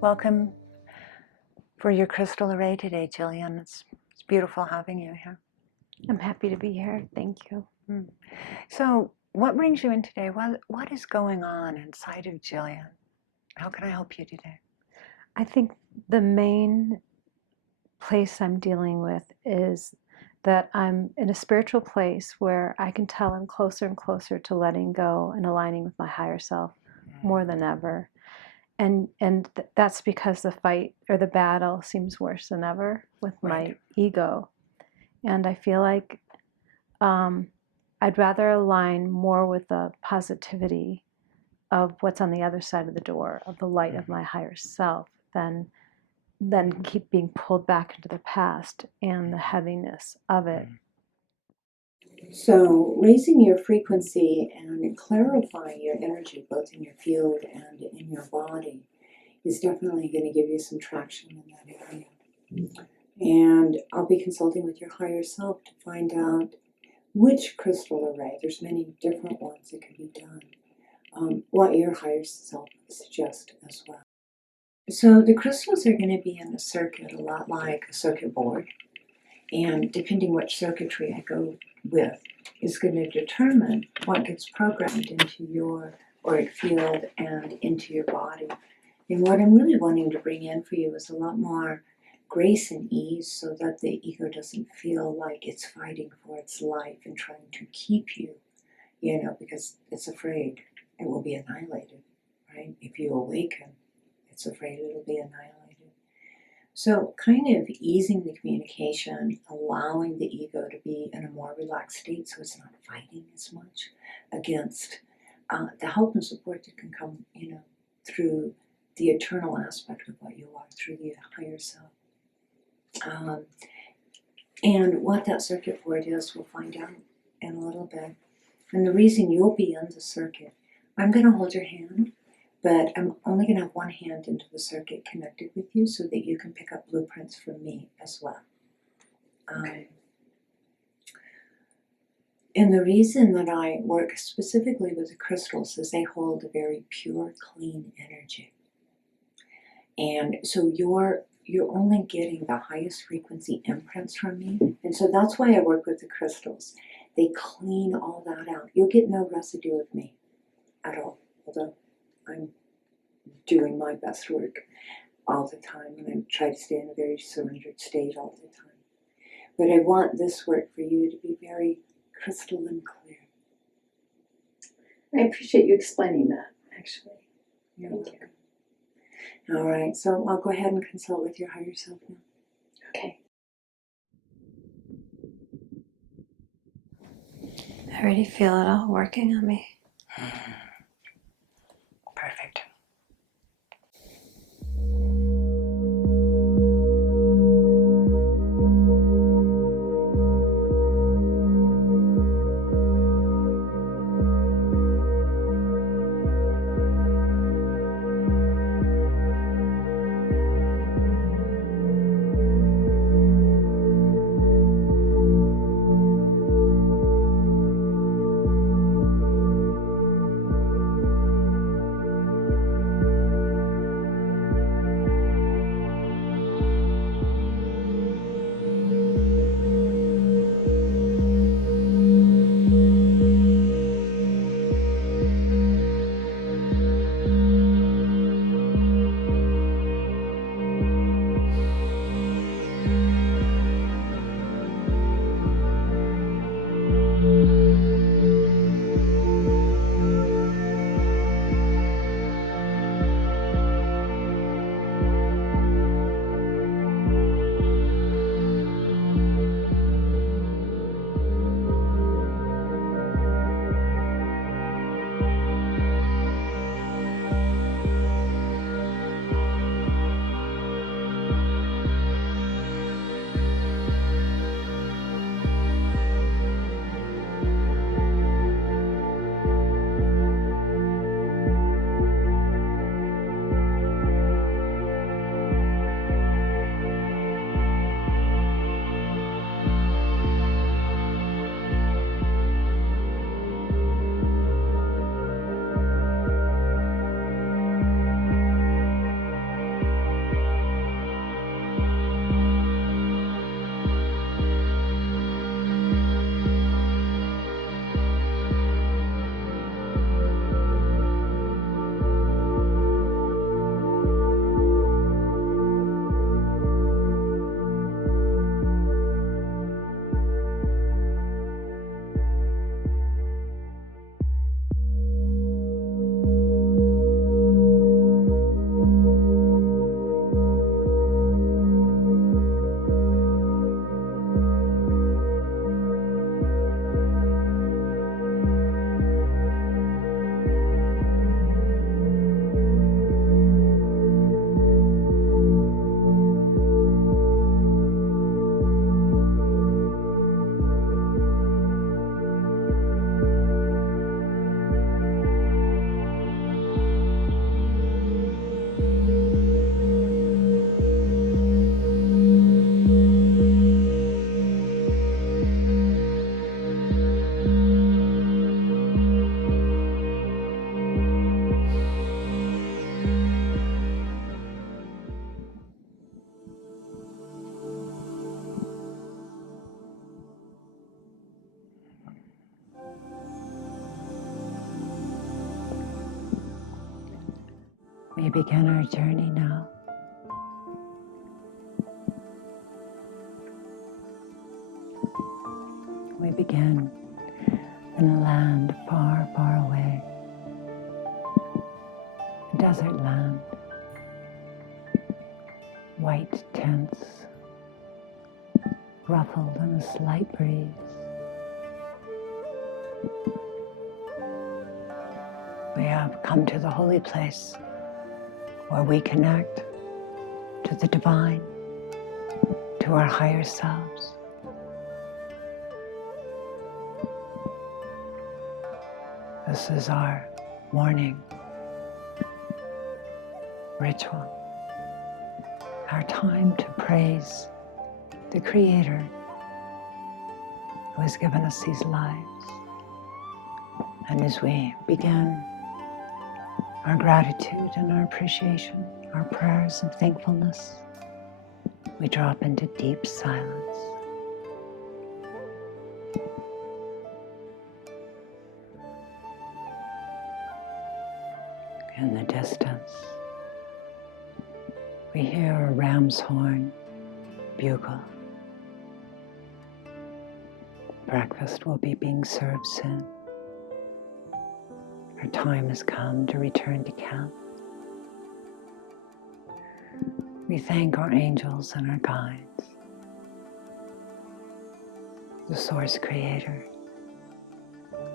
Welcome for your crystal array today, Jillian. It's beautiful having you here. I'm happy to be here. Thank you. So what brings you in today? What is going on inside of Jillian? How can I help you today? I think the main place I'm dealing with is that I'm in a spiritual place where I can tell I'm closer and closer to letting go and aligning with my higher self more than ever. And that's because the fight or the battle seems worse than ever with my ego. And I feel like I'd rather align more with the positivity of what's on the other side of the door, of the light of my higher self, than keep being pulled back into the past and the heaviness of it. So raising your frequency and clarifying your energy, both in your field and in your body, is definitely going to give you some traction in that area. And I'll be consulting with your higher self to find out which crystal array, there's many different ones that can be done, what your higher self suggests as well. So the crystals are going to be in the circuit, a lot like a circuit board. And depending which circuitry I go with is going to determine what gets programmed into your auric field and into your body. And what I'm really wanting to bring in for you is a lot more grace and ease so that the ego doesn't feel like it's fighting for its life and trying to keep you, because it's afraid it will be annihilated, right? If you awaken, it's afraid it'll be annihilated. So kind of easing the communication, allowing the ego to be in a more relaxed state so it's not fighting as much against the help and support that can come, through the eternal aspect of what you are, through the higher self. And what that circuit board is, we'll find out in a little bit. And the reason you'll be in the circuit, I'm going to hold your hand, but I'm only going to have one hand into the circuit connected with you so that you can pick up blueprints from me as well. Okay. And the reason that I work specifically with the crystals is they hold a very pure, clean energy. And so you're only getting the highest frequency imprints from me. And so that's why I work with the crystals. They clean all that out. You'll get no residue of me at all, although I'm doing my best work all the time, and I try to stay in a very surrendered state all the time. But I want this work for you to be very crystalline clear. I appreciate you explaining that, actually. Thank you. All right, so I'll go ahead and consult with your higher self now. Okay. I already feel it all working on me. Perfect. We begin our journey now. We begin in a land far, far away, a desert land, white tents, ruffled in a slight breeze. We have come to the holy place where we connect to the divine, to our higher selves. This is our morning ritual, our time to praise the Creator who has given us these lives. And as we begin our gratitude and our appreciation, our prayers of thankfulness, we drop into deep silence. In the distance, we hear a ram's horn bugle. Breakfast will be being served soon. Our time has come to return to camp. We thank our angels and our guides, the Source Creator,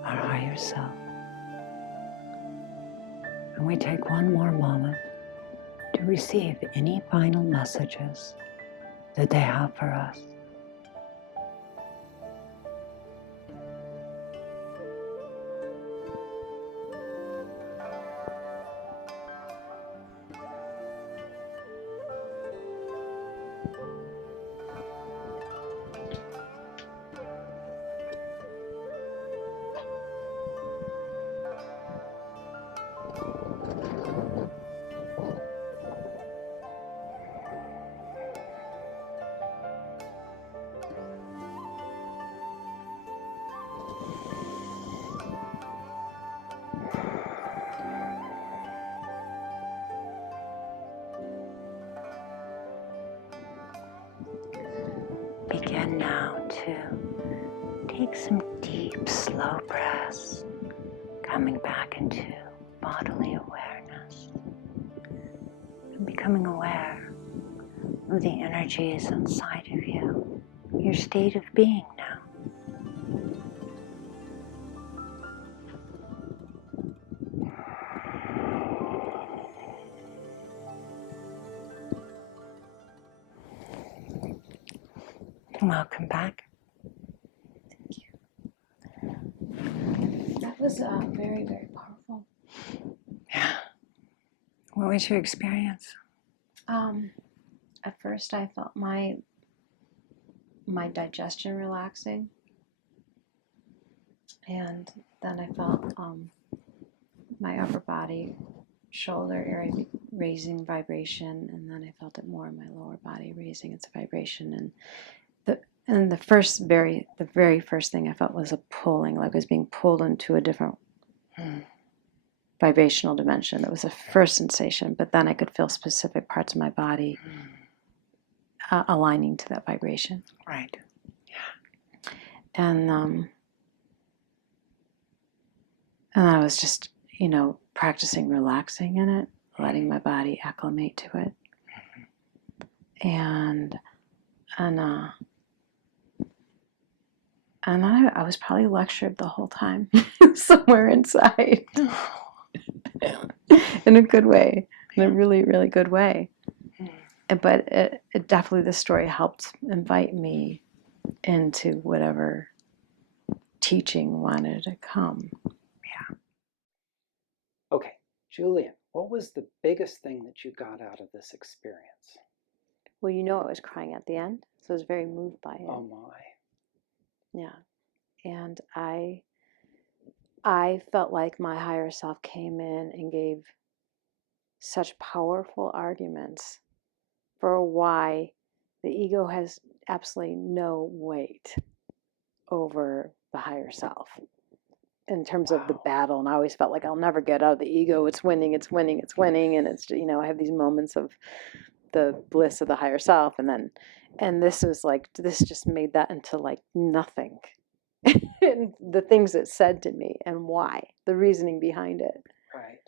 our higher self. And we take one more moment to receive any final messages that they have for us. Begin now to take some deep, slow breaths, coming back into bodily awareness and becoming aware of the energies inside of you, your state of being now. Welcome back. That was very, very powerful. Yeah. What was your experience? At first I felt my digestion relaxing, and then I felt my upper body, shoulder area raising vibration, and then I felt it more in my lower body raising its vibration, and the very first thing I felt was a pulling, like I was being pulled into a different vibrational dimension. It was the first sensation, but then I could feel specific parts of my body aligning to that vibration. Right. And I was just, practicing relaxing in it, letting my body acclimate to it. And then I was probably lectured the whole time somewhere inside in a good way, in a really, really good way. But it definitely, the story helped invite me into whatever teaching wanted to come. Okay, Julian, what was the biggest thing that you got out of this experience? Well, I was crying at the end, so I was very moved by it. Oh my. Yeah. And I felt like my higher self came in and gave such powerful arguments for why the ego has absolutely no weight over the higher self. in terms of the Wow. battle. And I always felt like I'll never get out of the ego. It's winning, it's winning, it's winning. And it's, I have these moments of the bliss of the higher self. And this was like, this just made that into like nothing. And the things it said to me and why, the reasoning behind it. Right.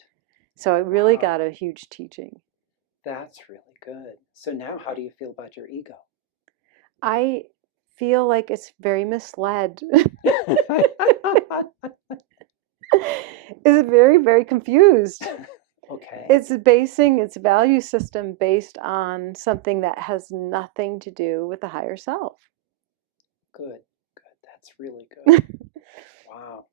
So it really Wow. got a huge teaching. That's really good. So now how do you feel about your ego? I feel like it's very misled. It's very, very confused. Okay. It's basing its value system based on something that has nothing to do with the higher self. Good. Good. That's really good. Wow.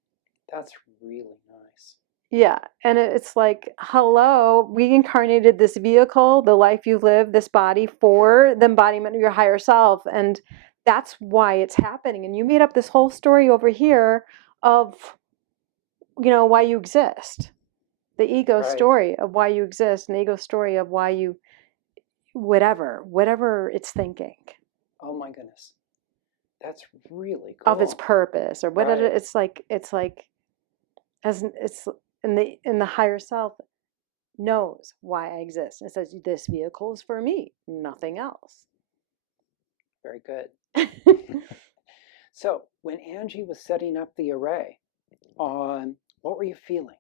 That's really nice. Yeah. And it's like, hello, we incarnated this vehicle, the life you live, this body for the embodiment of your higher self. And that's why it's happening. And you made up this whole story over here of, why you exist. The ego Right. story of why you exist, and the ego story of why you, whatever it's thinking. Oh my goodness. That's really Of its cool. purpose or whatever. Right. It's like as it's in the higher self knows why I exist. It says this vehicle is for me, nothing else. Very good. So when Angie was setting up the array, what were you feeling?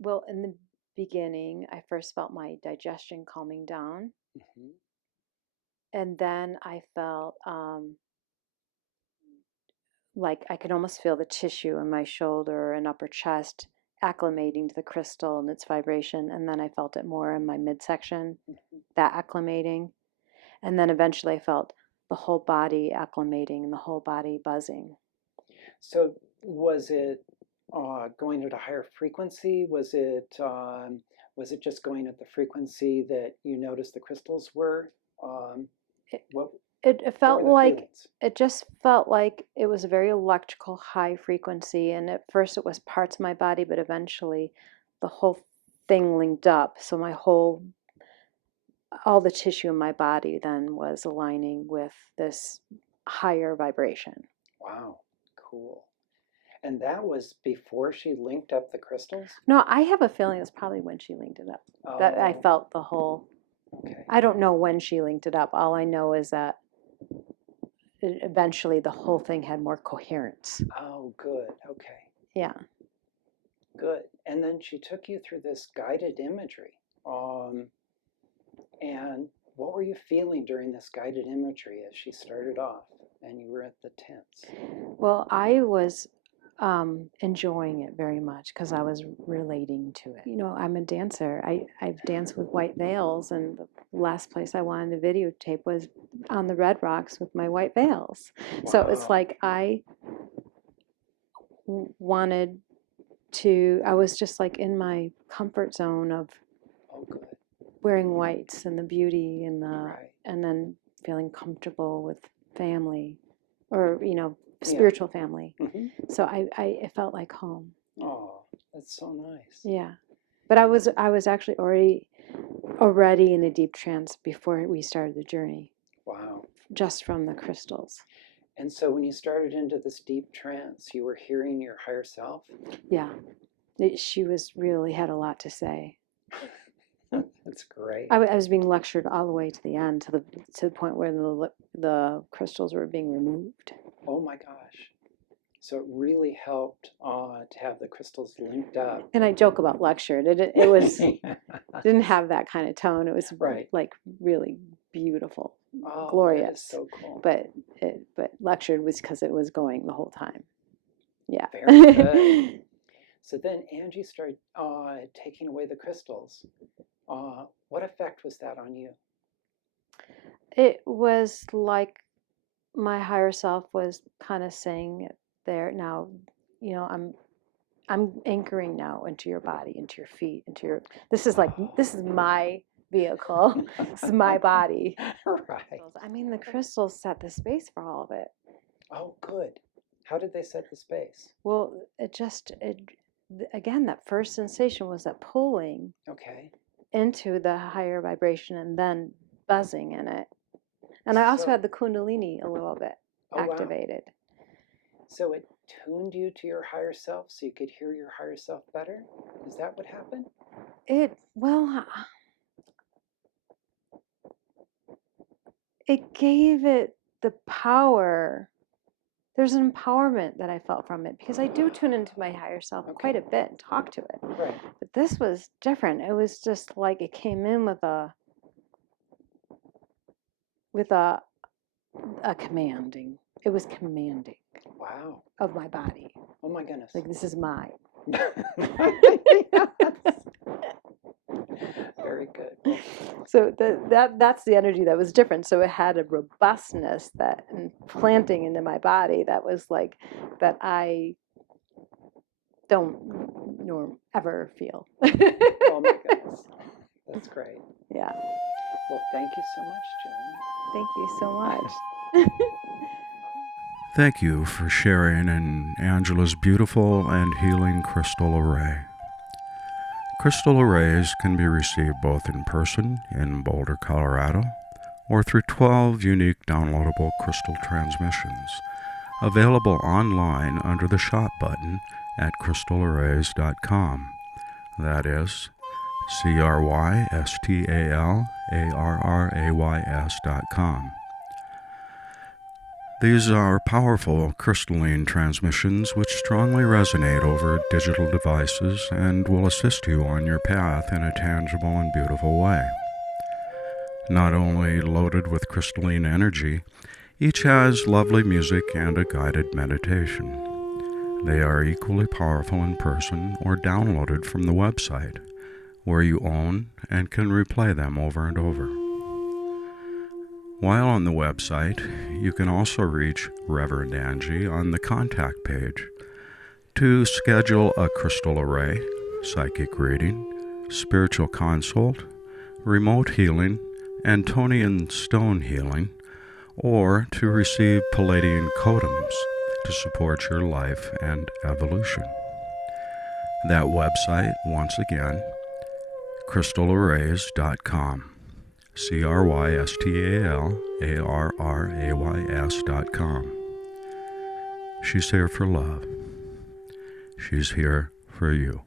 Well, in the beginning, I first felt my digestion calming down, Mm-hmm. and then I felt like I could almost feel the tissue in my shoulder and upper chest acclimating to the crystal and its vibration. And then I felt it more in my midsection, Mm-hmm. that acclimating. And then eventually I felt the whole body acclimating and the whole body buzzing. So was it going at a higher frequency? Was it just going at the frequency that you noticed the crystals were? What It what felt were the like, feelings? it just felt like it was a very electrical high frequency. And at first it was parts of my body, but eventually the whole thing linked up. So all the tissue in my body then was aligning with this higher vibration. Wow, cool. And that was before she linked up the crystals? No, I have a feeling it's probably when she linked it up. That I Oh, felt the whole, okay. I don't know when she linked it up. All I know is that eventually the whole thing had more coherence. Oh, good. Okay. Yeah. Good. And then she took you through this guided imagery. And what were you feeling during this guided imagery as she started off and you were at the tents? Well, I was enjoying it very much because I was relating to it. I'm a dancer. I've danced with white veils, and the last place I wanted to videotape was on the Red Rocks with my white veils. So it's Wow. like I wanted to, I was just like in my comfort zone of Oh, good. wearing whites and the beauty and Right. and then feeling comfortable with family or, Yeah. spiritual family. Mm-hmm. So it felt like home. Oh, that's so nice. Yeah. But I was actually already in a deep trance before we started the journey, Wow. just from the crystals. And so when you started into this deep trance, you were hearing your higher self? Yeah. She really had a lot to say. That's great. I was being lectured all the way to the end, to the point where the crystals were being removed. Oh my gosh. So it really helped to have the crystals linked up. And I joke about lectured. It was didn't have that kind of tone. It was Right. like really beautiful, Oh, glorious. that is so cool. But lectured was because it was going the whole time. Yeah. Very good. So then Angie started taking away the crystals. What effect was that on you? It was like my higher self was kind of saying there now, I'm anchoring now into your body, into your feet, this is my vehicle. This is my body. Right. I mean, the crystals set the space for all of it. Oh, good. How did they set the space? Well, again, that first sensation was that pulling Okay. into the higher vibration and then buzzing in it. And I also So- had the Kundalini a little bit Oh, wow. activated. So tuned you to your higher self so you could hear your higher self better? Is that what happened? It gave it the power. There's an empowerment that I felt from it because I do tune into my higher self quite a bit and talk to it. Right. But this was different. It was just like it came in with a commanding. It was commanding. Wow. Of my body. Oh my goodness. Like, this is mine. Very good. So that's the energy that was different. So it had a robustness that and planting into my body that was like that I don't ever feel. Oh my goodness. That's great. Yeah. Well, thank you so much, June. Thank you so much. Thank you for sharing in Angela's beautiful and healing crystal array. Crystal arrays can be received both in person in Boulder, Colorado, or through 12 unique downloadable crystal transmissions, available online under the shop button at crystalarrays.com. That is crystalarrays.com. These are powerful crystalline transmissions which strongly resonate over digital devices and will assist you on your path in a tangible and beautiful way. Not only loaded with crystalline energy, each has lovely music and a guided meditation. They are equally powerful in person or downloaded from the website, where you own and can replay them over and over. While on the website, you can also reach Reverend Angie on the contact page to schedule a crystal array, psychic reading, spiritual consult, remote healing, Antonian stone healing, or to receive Palladian codums to support your life and evolution. That website, once again, crystalarrays.com. crystalarrays.com. She's here for love. She's here for you.